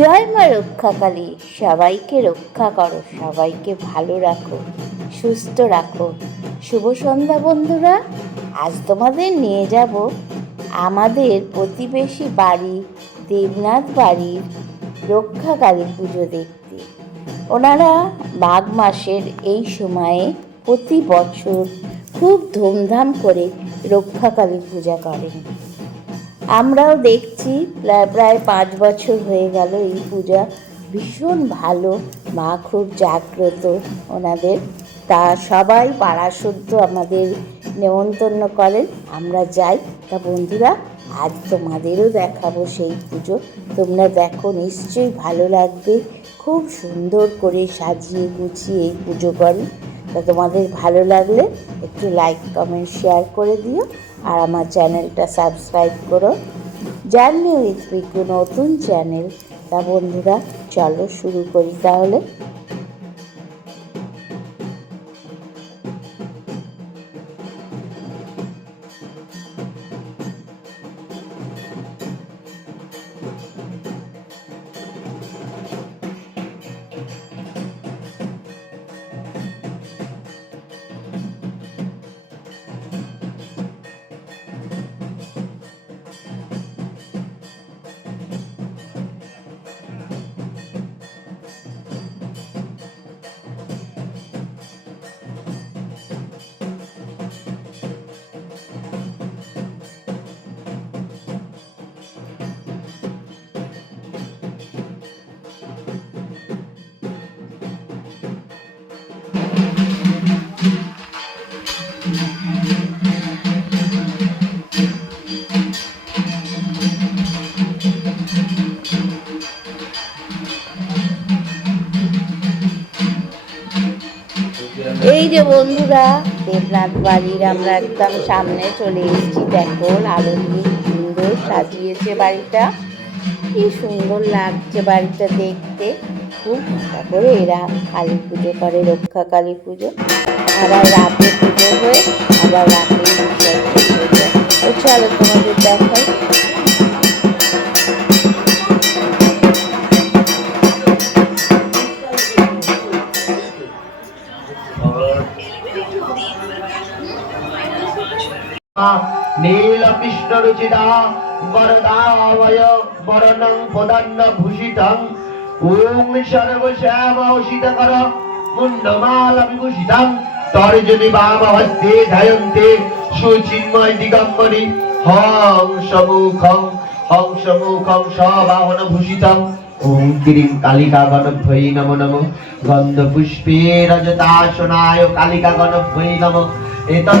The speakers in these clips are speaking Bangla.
জয় মা রক্ষাকালী, সবাইকে রক্ষা করো, সবাইকে ভালো রাখো, সুস্থ রাখো। শুভ সন্ধ্যা বন্ধুরা, আজ তোমাদের নিয়ে যাব আমাদের প্রতিবেশী বাড়ি, দেবনাথ বাড়ির রক্ষাকালী পুজো দেখতে। ওনারা মাঘ মাসের এই সময়ে প্রতি বছর খুব ধুমধাম করে রক্ষাকালী পূজা করেন। আমরাও দেখছি প্রায় পাঁচ বছর হয়ে গেল এই পূজা। ভীষণ ভালো, মা খুব জাগ্রত ওনাদের। তা সবাই পাড়াশুদ্ধ আমাদের নেমন্তন্ন করেন, আমরা যাই। তা বন্ধুরা, আজ তোমাদেরও দেখাবো সেই পুজো। তোমরা দেখো, নিশ্চয়ই ভালো লাগবে। খুব সুন্দর করে সাজিয়ে গুছিয়ে এই পুজো করি। তা তোমাদের ভালো লাগলে একটু লাইক কমেন্ট শেয়ার করে দিও আর আমার চ্যানেলটা সাবস্ক্রাইব করো। জার্নি উইথ পিকু নতুন চ্যানেল তা বন্ধুরা, চলো শুরু করি তাহলে। যে বন্ধুরা, দেবনাথ বাড়ির আমরা একদম সামনে চলে এসেছি। দেখো আলো দিয়ে সুন্দর সাজিয়েছে বাড়িটা। কি সুন্দর লাগছে বাড়িটা দেখতে। খুব মজা করে এরা কালী পুজো করে, রক্ষা কালী পুজো। আবার রাতে পুজো হয়ে, আবার রাতে চলো তোমাদের দেখাই। নীলকৃষ্ণরুচিতা বরদাবয় বরণং পদন্ন ভূষিতং ওম সর্বশ্যামোষিতকর মুন্ডমাল বিভূষিতং তর্জনি বামহস্তে ধায়ন্তে সুচিন্ময় দিগম্বরি হং সমুখং হং সমুখং সবাহন ভূষিতং ওম গিরিং কালিকা গণভৈ নমো নমো গন্ধ পুষ্পে রজতাসনায় কালিকা গণভৈ নমো এতৎ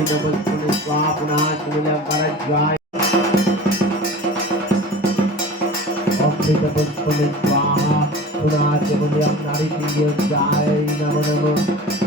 नमस्तुने स्वा पुनः शूलकरज्वाय अमृतपुष्पने स्वाहा पुनः च मूल्यं नारीप्रियोज्याय नमो नमः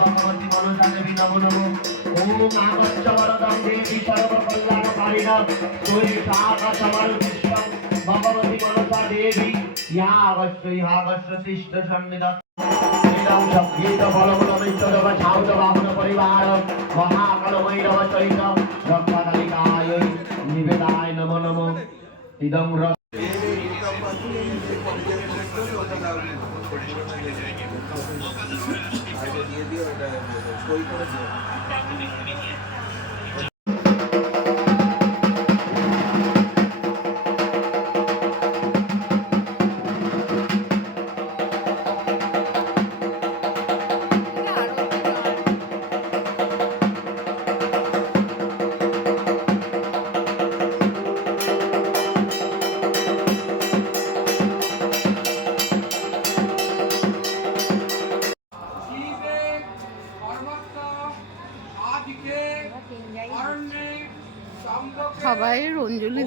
ভগবতি মনসা দেবী আগচ্ছ বরদম দেবী সর্বকল্যাণকারিণ সূরি সাকাশ মরুবিশ্বম ভগবতি মনসা দেবী ইয়াগস্য ইহাগস্য নমো। নমো ইদং র শিবে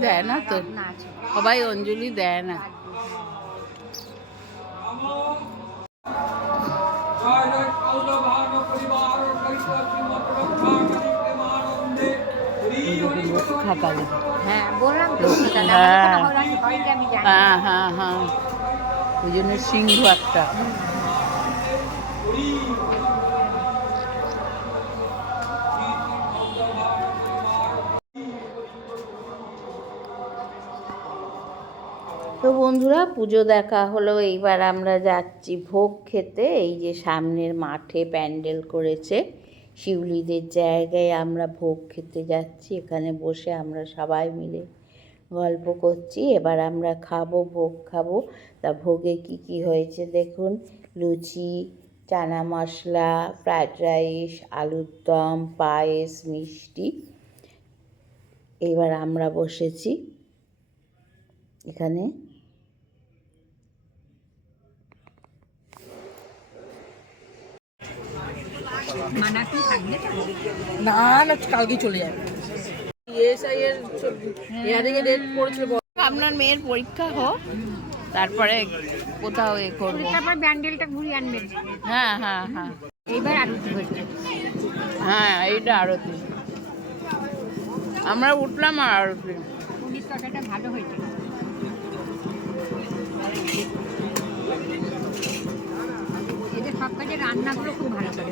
দেয় না তো? সবাই অঞ্জলি দেয় না। হ্যাঁ হ্যাঁ। হ্যাঁ হ্যাঁ হ্যাঁ। ওই জন্য সিংহ একটা। তো বন্ধুরা, পুজো দেখা হলো, এইবার আমরা যাচ্ছি ভোগ খেতে। এই যে সামনের মাঠে প্যান্ডেল করেছে, শিউলিদের জায়গায় আমরা ভোগ খেতে যাচ্ছি। এখানে বসে আমরা সবাই মিলে গল্প করছি। এবার আমরা খাব, ভোগ খাব। তা ভোগে কি কি হয়েছে দেখুন। লুচি, চানা মশলা ফ্রায়েড রাইস, আলুর দম, পায়েস, মিষ্টি। এবার আমরা বসেছি এখানে। না না কালকে চলে যাবে। ইএসআই এর ইয়ারিং এর ডেট পড়েছিল আপনার মেয়ের পরীক্ষা হোক তারপরে কোথাও এ করব। তারপর ব্যান্ডেলটা ঘুরিয়ে আনবেন হ্যাঁ হ্যাঁ হ্যাঁ। এইবার আরও কি হয়েছে। হ্যাঁ এইটা আরতি। আমরা উঠলাম আর আরতি। পুলিশ ভালো হয়েছে এদের সব কাজে রান্নাগুলো খুব ভালো করে।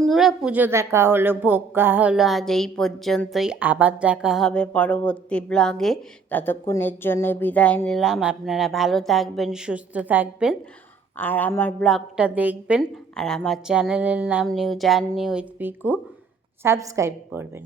বন্ধুরা, পুজো দেখা হলো, ভোগ খাওয়া হলো, আজ এই পর্যন্তই। আবার দেখা হবে পরবর্তী ব্লগে ততক্ষণের জন্য বিদায় নিলাম। আপনারা ভালো থাকবেন, সুস্থ থাকবেন। আর আমার ব্লগটা দেখবেন। আর আমার চ্যানেলের নাম new journey with Piku subscribe করবেন।